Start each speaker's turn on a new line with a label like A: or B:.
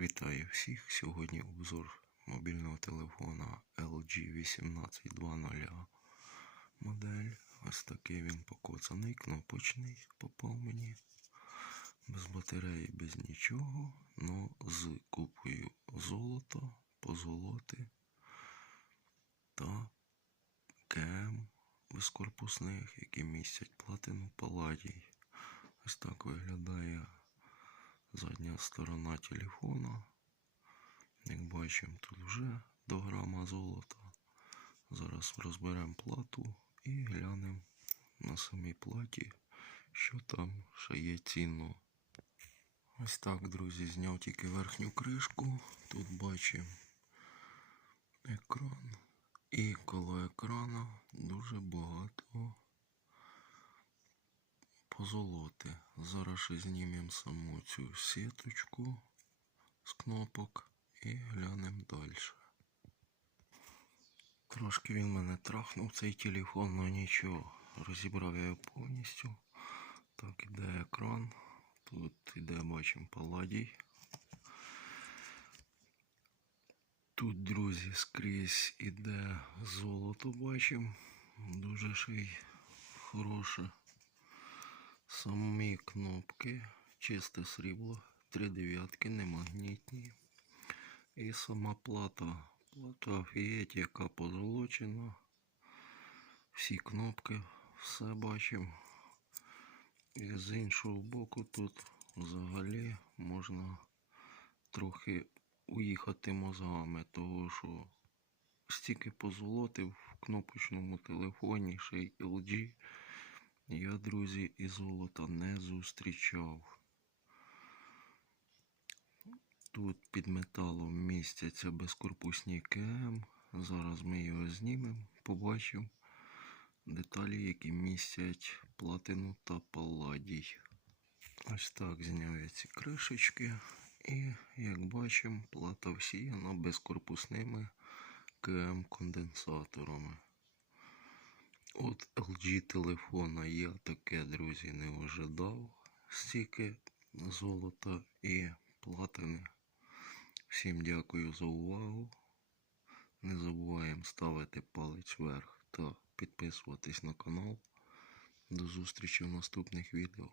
A: Вітаю всіх! Сьогодні обзор мобільного телефона LG 1820 модель. Ось такий він покоцаний, кнопочний попав мені. Без батареї, без нічого, но з купою золота, позолоти та КМ безкорпусних, які містять платину паладій. Ось так виглядає задня сторона телефона. Як бачимо, тут вже до грама золота. Зараз розберемо плату і глянемо на самій платі, що там ще є цінно. Ось так, друзі, зняв тільки верхню кришку. Тут бачимо екран. І коло екрана дуже багато позолоти. Зараз ще знімемо саму цю сіточку з кнопок і глянемо далі. Трошки він мене трахнув цей телефон, але нічого. Розібрав я його повністю. Так, іде екран. Тут іде, бачимо, паладій. Тут, друзі, скрізь іде золото, бачимо. Дуже ще й хороше. Самі кнопки, чисте срібло, три дев'ятки, не магнітні. І сама плата. Плата офігеть, яка позолочена. Всі кнопки, все бачимо. І з іншого боку тут взагалі можна трохи уїхати мозгами, того що стільки позолотив в кнопочному телефоні, ще й LG. Я, друзі, і золота не зустрічав. Тут під металом містяться безкорпусні КМ. Зараз ми його знімемо, побачимо деталі, які містять платину та палладій. Ось так зняв я ці кришечки. І, як бачимо, плата всіяна безкорпусними КМ-конденсаторами. От LG телефона я таке, друзі, не ожидав. Стільки золота і платини. Всім дякую за увагу. Не забуваємо ставити палець вверх та підписуватись на канал. До зустрічі в наступних відео.